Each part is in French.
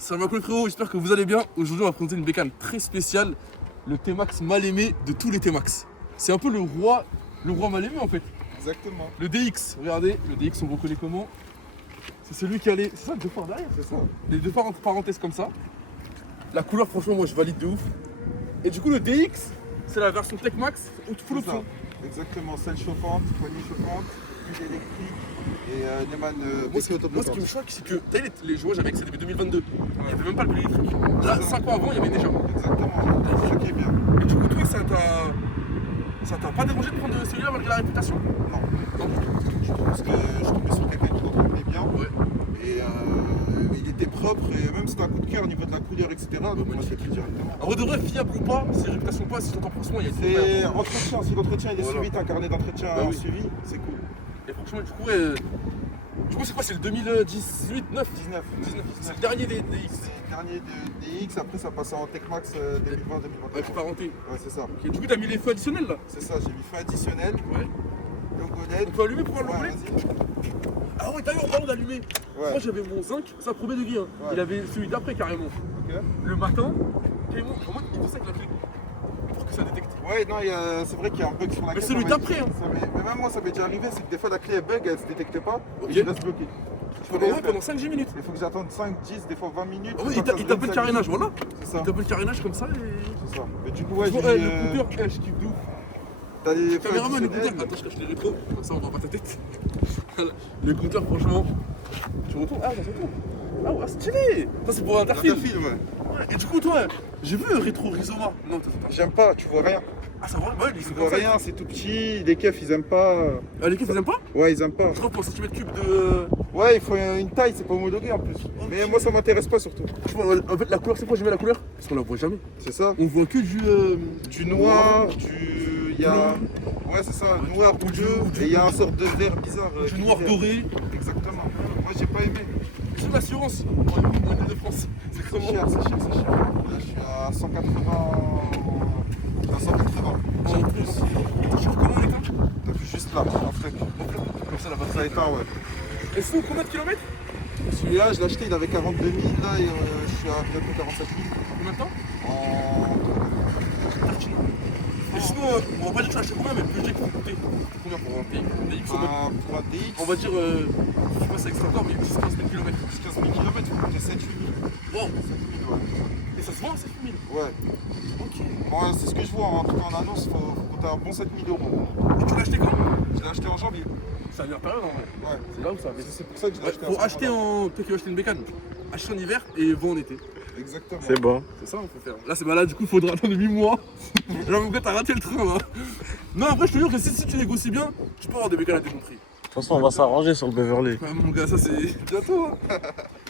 Salut ma cool frérot, j'espère que vous allez bien. Aujourd'hui on va présenter une bécane très spéciale, le T-Max mal aimé de tous les T-Max. C'est un peu le roi mal aimé en fait. Exactement. Le DX, regardez, le DX on reconnaît comment. C'est celui qui a les... C'est ça, deux phares derrière. C'est ça. Les deux phares entre parenthèses comme ça. La couleur franchement moi je valide de ouf. Et du coup le DX, c'est la version Tech-Max full option. Exactement, selle chauffante, poignée chauffante, huile électrique et Neumann Moi, ce qui me choque, c'est que t'as vu les joueurs j'avais accès depuis 2022. Il n'y avait même pas le pilier électrique. Là, 5 ans avant, il y avait déjà. Exactement, c'est ce qui est bien. Et du coup, toi, ça t'a pas dérangé de prendre celui-là malgré la réputation? Non, Non. parce que je tombais sur quelqu'un qui l'entretenait bien. Ouais. Et il était propre, et même si c'était un coup de cœur au niveau de la couleur, etc. Donc moi j'ai pris directement. En vrai de vrai, fiable ou pas, si réputation ou pas, si j'entends franchement, il y a C'est entretien, si l'entretien il est Voilà. suivi, t'as un carnet d'entretien Bah oui. suivi, c'est cool. Et franchement, du coup, c'est quoi? C'est le 2018, 9 19. C'est le dernier des X. C'est le dernier de DX, après ça passe en Tech-Max 2020-2021. Avec parenté. Ouais, c'est ça. Ok, du coup, t'as mis les feux additionnels là? C'est ça, j'ai mis feu additionnel, Ouais. logo LED. On peut allumer pour voir le Ouais, volet? vas-y. Ah ouais, d'ailleurs, en parlant d'allumer. Ouais. Moi, j'avais mon zinc, c'est un premier degré. Hein. Ouais. Il avait celui d'après carrément. Ok. Le matin, carrément, en mode, il faisait ça avec la clé. Pour que ça détecte. Ouais, non, c'est vrai qu'il y a un bug sur la clé. Mais celui ça d'après, hein. Mais même moi, ça m'est déjà arrivé, c'est que des fois la clé elle bug, elle se détecte pas, Ok. et je laisse bloquer. Pendant 5-10 minutes. Il faut que j'attende 5, 10, des fois 20 minutes. Ah oui, quand ça se il tape le donne, carénage, ça voilà. C'est ça, Il tape le carénage comme ça et. c'est ça. Mais du coup, ouais, j'ai Franchement, mis, le compteur, je kiffe de ouf. t'as les feux Caméraman, le compteur. additionnels. Attends, je cache les rétros, comme ça on voit pas ta tête. Voilà. Le compteur, franchement. Tu retournes? Ah, ça se retourne. Ah ouais, stylé. Ça, c'est pour Interfilm. Interfilm, ouais. Ouais. Et du coup, toi, j'ai vu rétro Rizoma. Non, t'as pas. J'aime pas, tu vois rien. Ah, ça va? Ouais, ils Tu sont vois comme ça. rien, c'est tout petit, les keufs ils aiment pas. Ah, les keufs, ils aiment pas? Ouais, ils aiment pas. Je crois pour un centimètre cube de. Ouais, il faut une taille, c'est pas homologué en plus. Mais moi ça m'intéresse pas surtout. Franchement, en fait, la couleur, c'est quoi? J'aimais la couleur? Parce qu'on la voit jamais. C'est ça. On voit que du. Du noir, du. Il y a. Ouais, c'est ça, noir, bleu, et il y a un sorte de vert bizarre. Du noir doré. Exactement. Moi j'ai pas aimé. C'est l'assurance en Ile-de-France. C'est C'est comment? cher, c'est cher, c'est cher. Là je suis à 180. À 180. En plus. Et t'as comment on éteint? T'as vu juste là, un truc. Comme ça, la Ça batterie. éteint, ouais. Et c'est combien de kilomètres? Celui-là, je l'ai acheté, il avait 42 000, là je suis à bientôt 47 000. Combien de temps? En. Et sinon, on va pas dire que tu as acheté combien, mais le budget qu'il faut coûter. Combien pour un DX en mode. Pour un DX, On va dire, je sais pas si c'est extra encore, mais 10-15 000 km. 15 000 km, il faut coûter 7 8 000. Wow! 7 000, ouais. Et ça se vend à 7 000? Ouais. Ok. Moi, c'est ce que je vois, en tout cas en annonce, il faut compter un bon 7 000 euros. Et tu l'as acheté quand? Je l'ai acheté en janvier. C'est la meilleure période en vrai. Ouais. C'est là où ça. C'est pour ça que je l'ai Ouais, acheté. faut acheter en. Toi qui veux acheter une bécane, acheter en hiver et vendre en été. Exactement. C'est bon. C'est ça qu'il faut faire. Là, c'est malade, du coup, il faudra attendre 8 mois. Genre, mon gars, t'as raté le train là. Non, après, je te jure que si tu négocies bien, tu peux avoir des bécanes à tes bons prix. De toute façon, on va s'arranger sur le Beverly. Ouais, mon gars, ça c'est bientôt. Hein.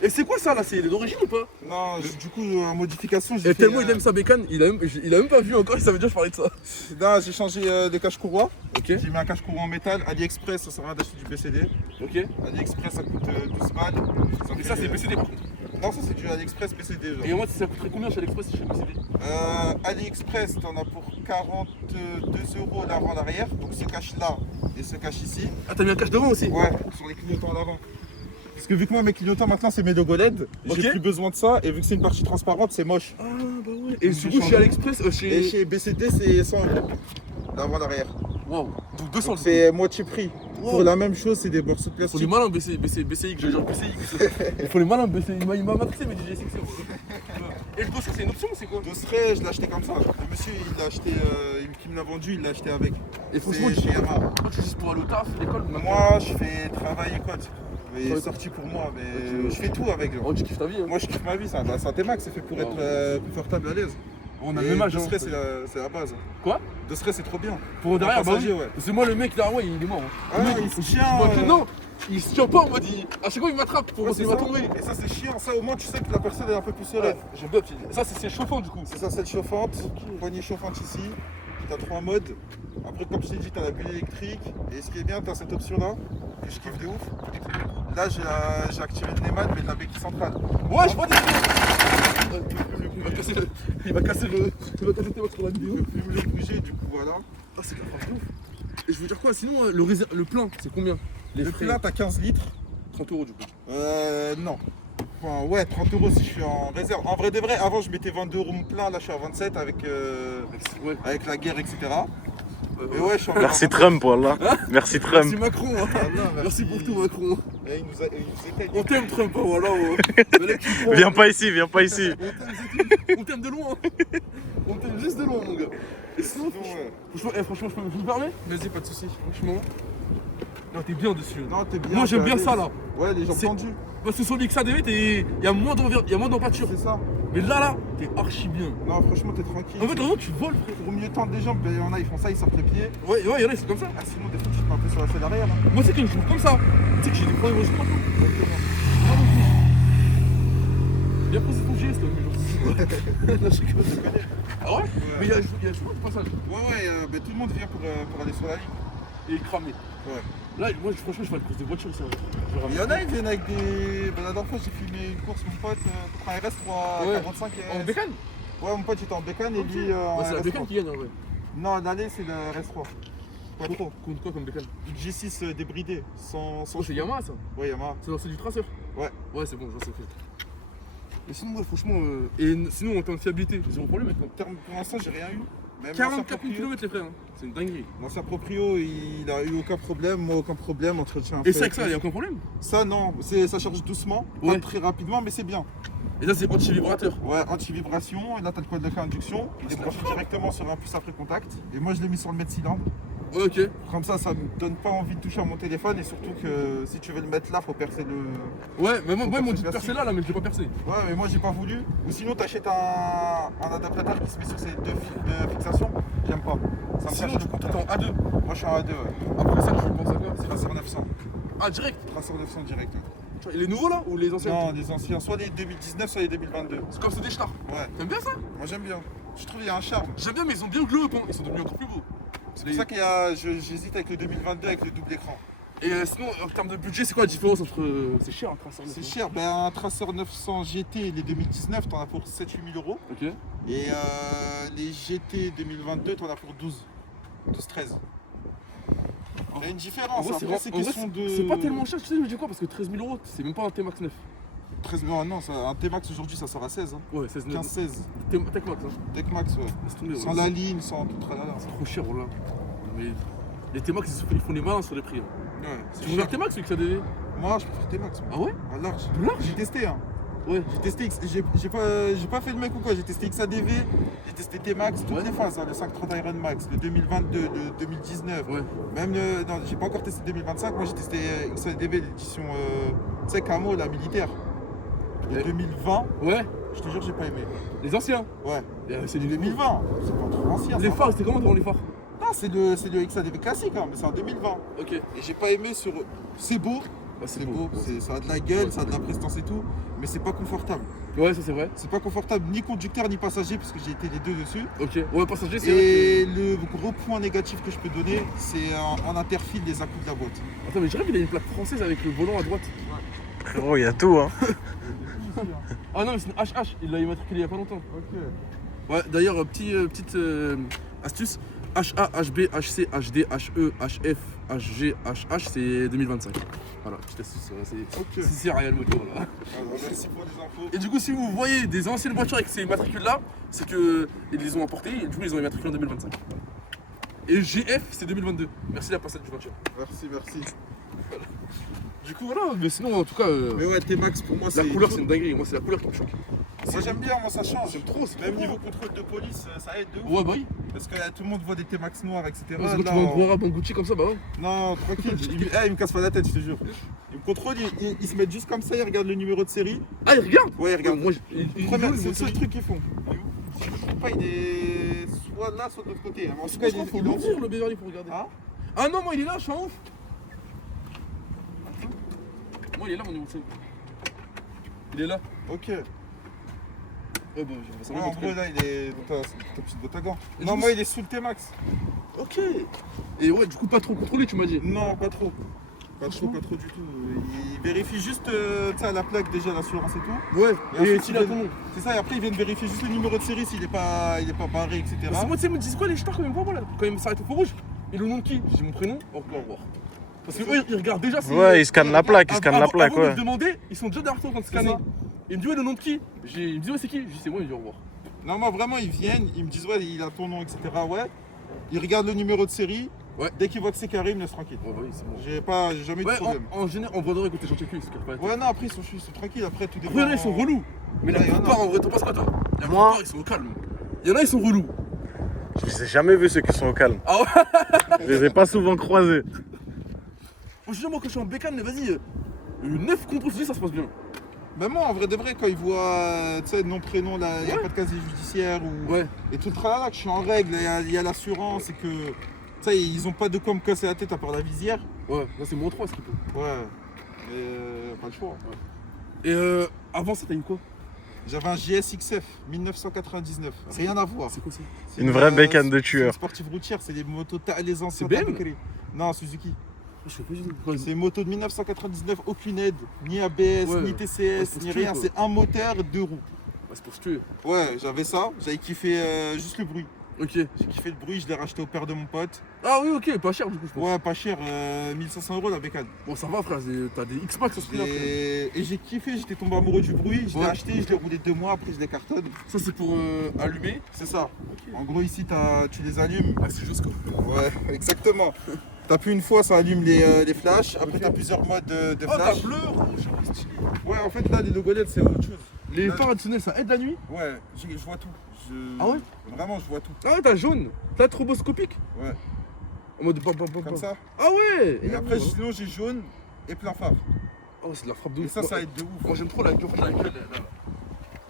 Et c'est quoi ça là? C'est d'origine ou pas? Non, du coup, en modification, j'ai Et fait, tellement il aime sa bécane, il a même pas vu encore, il savait déjà je parlais de ça. Non, j'ai changé de cache courroie. Ok, J'ai mis un cache courroie en métal. AliExpress, ça sert à rien d'acheter du BCD. ok. AliExpress, ça coûte 12 balles. Et ça, c'est BCD par contre. Non, ça c'est du AliExpress BCD. Genre. Et moi, ça coûterait combien chez AliExpress chez BCD? AliExpress, t'en as pour 42 euros l'avant l'arrière. Donc ce cache là et ce cache ici. Ah, t'as mis un cache devant aussi? Ouais, sur les clignotants à l'avant. Parce que vu que moi mes clignotants maintenant c'est mes logos LED, Ok. j'ai plus besoin de ça et vu que c'est une partie transparente c'est moche. Ah, bah ouais. Et Donc, du j'ai coup, chez changé. AliExpress, Et chez. chez BCD c'est 100 euros. L'avant l'arrière. Waouh, donc 200 Donc c'est moitié prix. Wow. Pour la même chose c'est des morceaux de Il faut les plastique. malins BCX, j'ai genre BCX. Il faut les malins BCX. Il m'a matrixé, mais DJ SX. Et le dossier, c'est une option, c'est quoi? Dosseret, je l'ai acheté comme ça. Le monsieur il l'a acheté, qui me l'a vendu, il l'a acheté avec. Et franchement, C'est chez Yamaha. Toi, tu dis pour aller au taf, l'école, Moi je fais travail et code. Il Ouais. est sorti pour moi, mais Ok. je fais tout avec. Genre. Oh, tu kiffes ta vie. Hein. Moi je kiffe ma vie, c'est un T-Max, c'est fait pour Wow. être confortable, à l'aise. On a Et le même âge. Hein. Dosseret, c'est la base. Quoi? Dosseret c'est trop bien. Pour derrière, bah passager, oui. ouais. C'est moi le mec derrière moi, il est mort. Hein. Ah Le non, mec, il se je tient. vois que non, il se tient pas en mode. À chaque fois, il m'attrape pour Ouais, essayer c'est de ça. tomber. Et ça c'est chiant, ça au moins tu sais que la personne est un peu plus sereine. Ouais, j'aime bien. Ça, c'est chauffant du coup. C'est ça, celle chauffante, poignée chauffante ici. T'as 3 modes. Après, comme je t'ai dit, t'as la bulle électrique. Et ce qui est bien, t'as cette option là, que je kiffe de ouf. Là, j'ai activé le Neumann, mais de la béquille centrale. Ouais, je vois des il va casser le T-Max pour la vidéo. Je peux plus me le bouger, du coup, voilà. Ah, c'est de la frappe de ouf. Et je veux dire quoi? Sinon, le plein, c'est combien? Les Le frais, plein, t'as 15 litres. 30 € du coup. Non. Enfin, ouais, 30 euros si je suis en réserve. En vrai de vrai, avant je mettais 22 euros mon plein, là je suis à 27 Ouais. avec la guerre, etc. Et ouais, je suis en Merci Trump, voilà. Merci Merci Trump. Macron, hein. Ah non, Merci pour tout, Macron. Et il nous éteint. On t'aime, Trump, hein, voilà. Le mec qui prend- Viens pas ici, viens pas ici. On t'aime, c'est tout. On t'aime de loin. On t'aime juste de loin, mon gars. Et sinon, Sinon, ouais. franchement, je me permets. Vas-y, pas de soucis. Franchement. Non, t'es bien dessus. Non, t'es bien. Moi, j'aime t'es bien à ça, l'aise. là. Ouais, les jambes C'est- tendues. Parce que sur l'XADV, il y a moins d'empâture. C'est ça. Mais là, t'es archi bien. Non, franchement, t'es tranquille. En fait, vraiment, tu voles, frère. Pour mieux tendre les jambes, ben, il y en a, ils font ça, ils sortent les pieds. Ouais, il y en a, c'est comme ça. Ah, sinon, des fois, tu te mets un peu sur la selle arrière. Hein. Moi, c'est que je joue comme ça. Tu sais que j'ai des problèmes au genou maintenant. Bien posé ton GS, là, mais genre. Là, je rigole. Ah ouais? Mais il y a souvent du passage. Ouais, ben, tout le monde vient pour aller sur la ligne. Et cramé. Ouais. Là, moi, franchement, je fais une course de voiture ici. Il y en a, ils viennent avec des. Ben, la dernière fois, j'ai filmé une course, mon pote, contre un RS3 Ouais. 45. En bécane? Ouais, mon pote était en bécane et Ok. lui en Ouais, c'est la RS3. bécane qui gagne en vrai. Non, l'aller, c'est la RS3. Pas trop. Contre quoi comme bécane? Une G6 débridée, sans Oh, c'est Yamaha ça? Ouais, Yamaha. C'est du traceur? Ouais. Ouais, c'est bon, je vois ça fait. Et sinon, ouais, franchement. Et sinon, en termes de fiabilité, zéro problème maintenant. Pour l'instant, j'ai rien eu. Même 44 000 km les frères, hein. C'est une dinguerie. L'ancien proprio, il a eu aucun problème, moi aucun problème, entretien. Et fait. ça, avec ça, il n'y a aucun problème. Ça, non, ça charge doucement, Ouais. pas très rapidement, mais c'est bien. Et ça, c'est anti-vibrateur. Ouais, anti-vibration, et là t'as le code de induction, il est branché directement sur un puce après contact. Et moi je l'ai mis sur le mètre cylindre. Ouais, ok. Comme ça me donne pas envie de toucher à mon téléphone, et surtout que si tu veux le mettre là, faut percer le. Ouais, mais moi, Faut ils m'ont percer dit de le percer là, mais je l'ai pas percé. Ouais, mais moi j'ai pas voulu. Ou sinon t'achètes un adaptateur qui se met sur ces deux fils de fixation. J'aime pas. Ça me Sinon, cache du le coup, t'es contact. en A2. Moi je suis en A2, ouais. Après ça, je pense à quoi? C'est Traceur 900. Ah, direct. Traceur 900 direct. Ouais. Et les nouveaux là ou les anciens? Non, les anciens, soit les 2019, soit les 2022. C'est comme c'est des stars. Ouais, T'aimes bien ça? moi j'aime bien. Je trouve qu'il y a un charme. J'aime bien, mais ils ont bien glow up, hein. Ils sont devenus encore plus beaux. C'est pour ça qu'il y j'hésite avec le 2022 avec le double écran. Et sinon, en termes de budget, c'est quoi la différence entre. C'est cher un traceur? C'est cher, ben un Tracer 900 GT, les 2019, t'en as pour 7-8 000 euros. Ok. Et les GT 2022, t'en as pour 12-13. Il y a une différence, En vrai, après c'est question de. c'est pas tellement cher, tu sais, je me dis quoi? Parce que 13 000 euros, c'est même pas un T-Max 9. 13 000, non, un T-Max aujourd'hui ça sort à 16. Hein. Ouais, 16 9. 15-16. Tech-Max, hein. Tech-Max, ouais. Laisse tomber, Sans ouais. la ligne, sans tout tralala. C'est trop cher, voilà. Mais les T-Max, ils font les malins sur les prix. Hein. Ouais, c'est Tu veux faire cher. T-Max ou XADV? Moi je préfère T-Max. Ah ouais? À large. De large? J'ai testé, hein. Ouais. J'ai testé, j'ai pas fait le mec ou quoi, j'ai testé XADV, j'ai testé T-Max, toutes Ouais. les phases, hein, le 530 Iron Max, le 2022, le 2019, Ouais. même le. Non, j'ai pas encore testé 2025, moi j'ai testé XADV, l'édition, tu sais, camo, la militaire. Le Ouais. 2020, Ouais. je te jure, j'ai pas aimé. Les anciens. Ouais. C'est du 2020, c'est pas trop ancien. Les ça phares, va. c'était comment devant les phares? Non, c'est le XADV classique, hein, mais c'est en 2020. Ok. Et j'ai pas aimé sur. C'est beau, Bah, c'est beau, ça a de la gueule, ça a de la prestance et tout, mais c'est pas confortable. Ouais, ça c'est vrai. C'est pas confortable ni conducteur ni passager parce que j'ai été les deux dessus. Ok. Ouais, passager, c'est vrai Et le gros point négatif que je peux donner, c'est en interfile les à-coups de la boîte. que. Attends, mais je dirais qu'il a une plaque française avec le volant à droite. Frérot, il y a tout, hein. Ah non, mais c'est une HH, il l'a immatriculé il y a pas longtemps. Ok. Ouais, d'ailleurs, petite astuce. HA, HB, HC, HD, HE, HF, HG, HH, c'est 2025. Voilà, petite astuce. Ok. C'est Ryan Moto, voilà. Alors, merci pour les infos. Et du coup, si vous voyez des anciennes voitures avec ces matricules-là, c'est qu'ils les ont importées et du coup, ils ont immatriculé en 2025. Et GF, c'est 2022. Merci la passade du voiture. Merci. Du coup, voilà, mais sinon, en tout cas, Mais ouais, T-Max pour moi c'est. la couleur, c'est une dinguerie. Moi, c'est la couleur qui me choque. Moi j'aime bien, moi ça change. J'aime trop, c'est Même trop niveau contrôle de police, ça aide de ouf. beau. Ouais, bah oui. Parce que tout le monde voit des T-Max noirs, etc. Ouais, c'est quand tu Là, vois un gros rap, un Gucci comme ça, bah ouais. Non, tranquille, il me casse pas la tête, je te jure. Il me contrôle, ils se mettent juste comme ça, ils regardent le numéro de série. Ah, il regarde. Ouais, ils regardent. Moi, C'est le seul truc qu'ils font. Si je me trompe pas, il est soit là, soit de l'autre côté. En tout cas, il faut l'ouvrir le Beverly pour regarder. Hein? Ah non, moi il est là, je suis un ouf. Moi il est là, mon niveau de série. Il est là. Ok. Ouais, bah, je vais Ouais, en gros, là, il est dans ta petite boîte à gants. Et Non, du moi, coup, il est sous le T-Max. Ok. Et ouais, du coup, pas trop contrôlé, tu m'as dit. Non, pas trop. Pas trop du tout. Il vérifie juste tu sais, la plaque, déjà, l'assurance et tout. Ouais, Et ensuite, s'il a ton nom. C'est ça, et après, ils viennent vérifier juste le numéro de série s'il est pas barré, etc. Parce que moi, tu sais, ils me disent quoi les stars quand même pas, voilà. Quand ils me s'arrêtent au feu rouge. Et le nom de qui? J'ai mon prénom, au revoir. Parce qu'eux, ils regardent déjà si. Ouais, ils scannent la plaque, Avant de ouais. me demander, ils sont déjà derrière toi quand tu scannais. ça. Il me dit, ouais, le nom de qui? Il me dit, ouais, c'est qui? Je dis, c'est moi, il dit, au revoir. Non, moi vraiment, ils viennent, ils me disent, ouais, il a ton nom, etc. Ouais. Ils regardent le numéro de série. Ouais. Dès qu'ils voient que c'est carré, ils me laissent tranquille. Ouais, bah oui, c'est bon. J'ai jamais eu de Ouais, problème. en général, en vrai de vrai, quand t'es gentil avec eux, ils se cassent pas la tête. Ouais, non, après, ils sont tranquilles. Après, tout dépend. Après, il y en a, ils sont relous. Mais la Ouais, il y en a. plupart, en vrai, t'en penses quoi, toi? La Moi- plupart, ils sont au calme. Il y en a, ils sont relous. Je les ai jamais vus ceux qui sont au calme. Ah ouais? Je les ai pas souvent croisés. Moi, je dis, moi, quand je suis en bécane, mais vas-y, 9 contre 10, ça se passe bien. Ben moi, en vrai de vrai, quand ils voient, tu sais, nom, prénom, il n'y a Ouais. pas de casier judiciaire ou... Ouais. Et tout le tralala, que je suis en règle, il y a l'assurance et que... Tu sais, ils ont pas de quoi me casser la tête à part la visière. Ouais, là, c'est moins 3 ce qu'il faut. Ouais. Mais pas le choix. Et avant ça, t'as eu quoi? J'avais un GSXF 1999. Rien à voir. C'est quoi ça? C'est Une vraie bécane de C'est une tueur. sportive routière, c'est les motos, les anciens. C'est BM? Tabakery. Non, Suzuki. Je sais pas du tout. Quoi, C'est une moto de 1999, aucune aide, ni ABS, Ouais. ni Ouais, TCS, c'est ni stylé, rien. quoi. C'est un moteur, 2 roues. c'est pour se tuer. Ouais, j'avais ça. J'avais kiffé juste le bruit. Ok. J'ai kiffé le bruit, je l'ai racheté au père de mon pote. Ah oui, ok, pas cher du coup, je pense. Ouais, pas cher, 1500 € la bécane. Bon, ça va, frère, t'as des X-Max à ce prix-là, frère. Et j'ai kiffé, j'étais tombé amoureux du bruit. Je l'ai Ouais. acheté, je l'ai roulé 2 mois, après je les cartonne. Ça, c'est pour allumer. C'est ça. Ok. En gros, ici, tu les allumes. Ah, c'est juste quoi. Ouais, exactement. T'appuies une fois, ça allume les flashs. Après, Ok. t'as plusieurs modes de Oh, t'as flash. bleu, rouge, stylé. Ouais, en fait, là, les logo LED, c'est autre chose. Les Là, phares additionnels, ça aide la nuit? Ouais, je vois tout. Ah ouais? Vraiment, je vois tout. Ah ouais, t'as jaune. T'as troboscopique? Ouais, En mode comme ça. Ah ouais! Et après, sinon, j'ai jaune et plein phare. Oh, c'est de la frappe de Et ouf. ça aide de ouf. Moi, j'aime trop la gueule, là.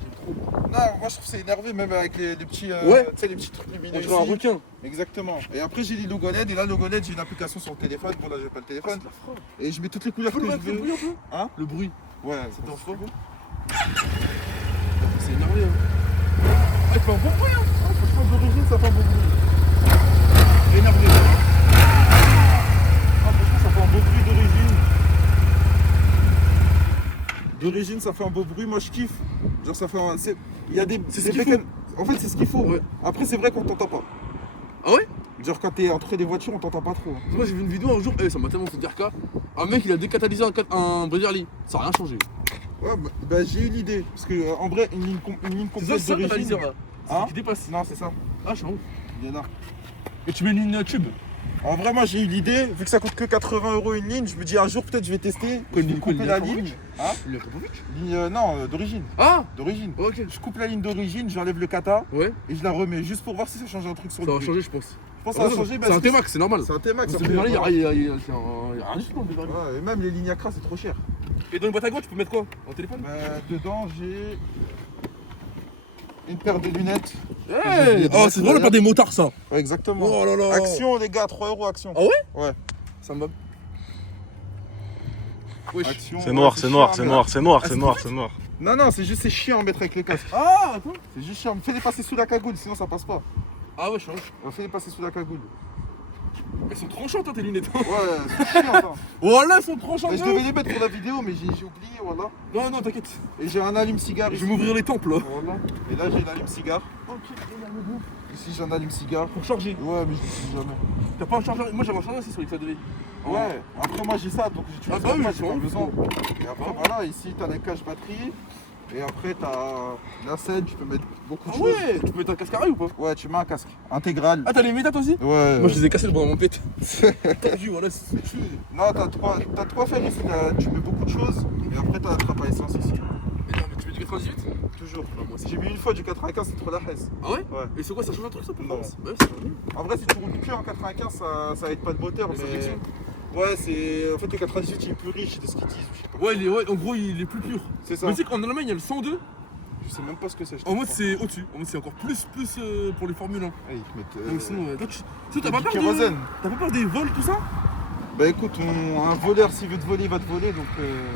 J'aime trop. Non, moi, je trouve que c'est énervé, même avec les petits, Ouais. tu sais, les petits trucs lumineux. On dirait un ici. requin. Exactement. Et après, j'ai les logo LED. Et là, logo LED, j'ai une application sur le téléphone. Bon, là, j'ai pas le Ah, téléphone. c'est de la frappe. Et je mets toutes les couleurs Tu peux que le je mettre le veux. bruit un peu? Hein? Le bruit. Ouais, Ça t'en c'est fout? C'est énervé, hein. Ah, il fait un bon bruit, hein. Ah, franchement, d'origine, ça fait un beau bruit. Énervé. Ah, franchement, ça fait un beau bruit d'origine. D'origine, ça fait un beau bruit. Moi, je kiffe. Genre, ça fait un. Il y a des. C'est ce des qu'il bécanes- En fait, c'est ce qu'il faut. Ouais. Après, c'est vrai qu'on t'entend pas. Ah ouais? Genre, quand t'es entre des voitures, on t'entend pas trop. Moi, j'ai vu une vidéo un jour, ça m'a tellement fait dire qu'un mec, il a décatalysé un Brésil. Ça a rien changé. Ouais, bah, j'ai eu l'idée. Parce que, en vrai, une ligne C'est complète ça, d'origine. catalyseur, là. C'est Hein ce qui dépasse. Non, c'est ça. Ah, je suis en ouf. Il y en a. Et tu mets une ligne tube. En vrai, moi, j'ai eu l'idée. Vu que ça coûte que 80 € une ligne, je me dis un jour, peut-être, je vais tester. Quoi, Je vais une couper ligne la Akrapovic ligne. Hein? Le Popovic. Ligne, non, d'origine. Ah! D'origine. Ok. Je coupe la ligne d'origine, j'enlève le kata Ouais, et je la remets juste pour voir si ça change un truc sur ça le va bruit. changer, je pense. Je pense que ça va changer. C'est un T-Max, c'est normal. C'est un T-Max. C'est après, Brésil, voilà. il y a rien du tout dans le Brésil. Ouais, et même les lignes Accra, c'est trop cher. Et dans une boîte à gants, tu peux mettre quoi? Un téléphone? Bah, dedans, j'ai une paire de lunettes. Hey! Oh, c'est vraiment pas des motards, ça. Ouais, exactement. Oh là là. Action, les gars, 3 € action. Ah ouais? Ouais. Ça me va. Wesh. Action, C'est noir, ouais, c'est noir, chiant, c'est mais- noir, c'est noir, Ah, c'est c'est noir, tout c'est noir. Non, non, c'est juste c'est chiant à mettre avec les casques. Ah, attends. C'est juste chiant. Fais-les passer sous la cagoule, sinon ça passe pas. Ah ouais, je suis en ouf. Fais-les passer sous la cagoule. Elles sont tranchantes, hein, tes lunettes. Ouais, c'est chiant, ça. Voilà, elles sont tranchantes. Mais je devais les mettre pour la vidéo, mais j'ai oublié, voilà. Non, non, t'inquiète. Et j'ai un allume-cigare Je ici. vais m'ouvrir les temples, là. Voilà. Et là, j'ai l'allume-cigare. Ok, regarde le goût. Ici, j'ai un allume-cigare. Pour charger. Ouais, mais je l'utilise jamais. T'as pas un chargeur? Moi, j'avais un chargeur aussi sur les de vie. Ouais, après moi j'ai ça, donc j'utilise Ah bah oui, pas, c'est j'ai pas bon. besoin. Et après voilà, ici t'as les caches batterie, et après t'as la scène, tu peux mettre beaucoup de Ah choses. ouais, tu peux mettre un casque carré ou pas? Ouais, tu mets un casque intégral. Ah, t'as les méta toi aussi? Ouais. Moi, je les ai cassés pendant mon pète. T'as vu, voilà, c'est tué. Non, t'as trois faire ici, tu mets beaucoup de choses, et après t'as la trappe à essence ici. Mais non, mais tu mets du 98? Toujours. Non, moi aussi. J'ai mis une fois du 95, c'est trop la hesse. Ah ouais? Ouais. Et c'est quoi, ça change un truc ça pour Non. moi? Bah ouais, c'est vrai. En vrai, si tu roules que en 95, ça aide pas de moteur, Les mais. injections. Ouais, c'est. En fait, le 98 il est plus riche de ce qu'ils disent, je sais pas. Ouais, en gros, il est plus pur. C'est ça. Mais tu sais qu'en Allemagne, il y a le 102. Je sais même pas ce que c'est. je te En mode, crois. c'est au-dessus. En mode, c'est encore plus pour les Formule 1. Ah, ils te mettent. Donc, sinon, toi, t'as t'as pas du peur kérosène. T'as pas peur des vols, tout ça? Bah écoute, un voleur s'il veut te voler, il va te voler, donc.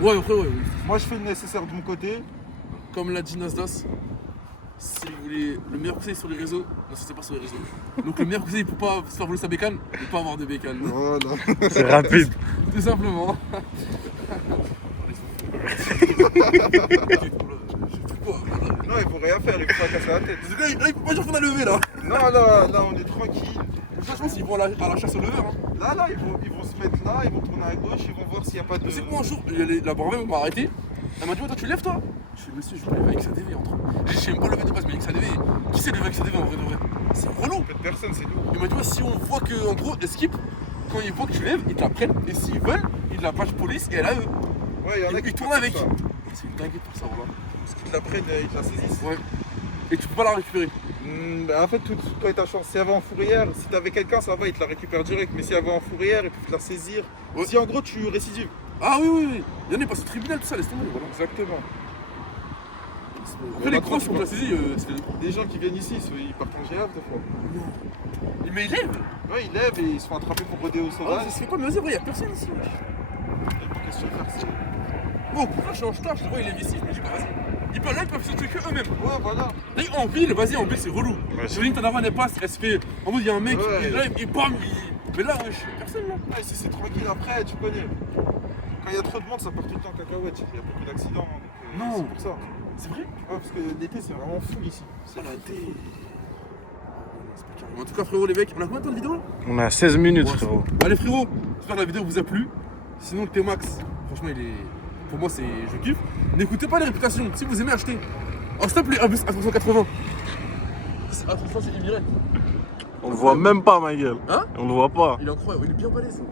Ouais, après, ouais. Moi je fais le nécessaire de mon côté. Comme l'a dit Nasdas, si vous voulez le meilleur conseil sur les réseaux, non, ça c'est pas sur les réseaux. Donc le meilleur conseil pour pas se faire voler sa bécane, ne pas avoir de bécane. Voilà. C'est rapide. Tout simplement. Non, il faut rien faire, il faut pas casser la tête. Là, il peut pas dire qu'on a levé là. Non, là on est tranquille. Franchement, s'ils vont à la chasse au lever, hein. Là, ils vont se mettre là, ils vont tourner à gauche, ils vont voir s'il n'y a pas de. Tu sais que moi un jour, la barbe m'a arrêté. Elle m'a dit, ouais, toi tu lèves toi? Je fais, monsieur, je peux lever avec XADV entre. Je sais même pas lever de base, mais XADV. Qui sait lever avec XADV en vrai de vrai? C'est relou. En fait, personne, c'est nous. Il m'a dit, ouais, si on voit que, en gros, Skip, quand ils voient que tu lèves, ils te la prennent. Et s'ils veulent, ils la page police et elle a eux. Ouais, il y en a Ils qui tournent font avec. ça. C'est une dinguerie pour ça, voilà. Parce qu'ils te la prennent, ils te la saisissent. Ouais. Et tu peux pas la récupérer. Bah, en fait, toi et ta chance. Si elle va en fourrière, si t'avais quelqu'un, ça va, il te la récupère direct. Mais si elle va en fourrière, ils peuvent te la saisir. Ouais. Si en gros tu récidives. Ah oui, oui, oui. Il y en a pas au tribunal, tout ça, laisse tomber, voilà. Exactement. Après, les gros, si on te la saisit, c'est. Les gens qui viennent ici, ils partent en GAF des fois. Mais ils lèvent. Ouais, ils lèvent et ils se font attraper pour rodéo Ah, sauvage. ça se fait pas, mais vas-y, vrai, y'a personne ici. Qu'est-ce que tu veux faire, c'est. Bon, au courage, je suis en retard, je le vois, il est ici, je me dis, bah vas-y. Ils peuvent se tuer que eux-mêmes. Ouais, voilà. D'ailleurs, en ville, vas-y, en ville, c'est relou. Ouais, Sur ligne, Tanava, elle passe, elle se fait. En mode, il y a un mec, Ouais. il lève, et bam, Mais là, wesh, personne là. Ouais, ici c'est tranquille après, tu connais. Quand il y a trop de monde, ça part tout le temps en cacahuète. Il y a beaucoup d'accidents. Donc, Non. C'est pour ça. C'est vrai? Ouais, parce que l'été c'est vraiment fou ici. C'est la dé. En tout cas, frérot, les mecs, on a combien de temps de vidéo là? On a 16 minutes, Ouais, frérot. Allez, frérot, j'espère que la vidéo vous a plu. Sinon, le T-Max, franchement, il est. Pour moi, c'est. Je kiffe. N'écoutez pas les réputations. Si vous aimez, achetez. Oh, s'il te plaît, Abus A380. A380, c'est Emirate. On le voit même pas, ma gueule. Hein? On le voit pas. Il est incroyable, il est bien balèze.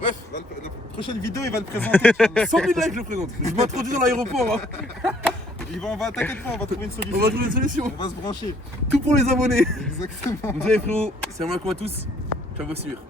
Bref, La prochaine vidéo, il va le présenter. Inch'Allah. 100 000 likes, je le présente. Je m'introduis dans l'aéroport. Hein. T'inquiète pas, on va trouver une solution. On va trouver une solution. On va se brancher. Tout pour les abonnés. Exactement. Donc, allez, frérot, salam alaikum à tous. Ciao, Bossir.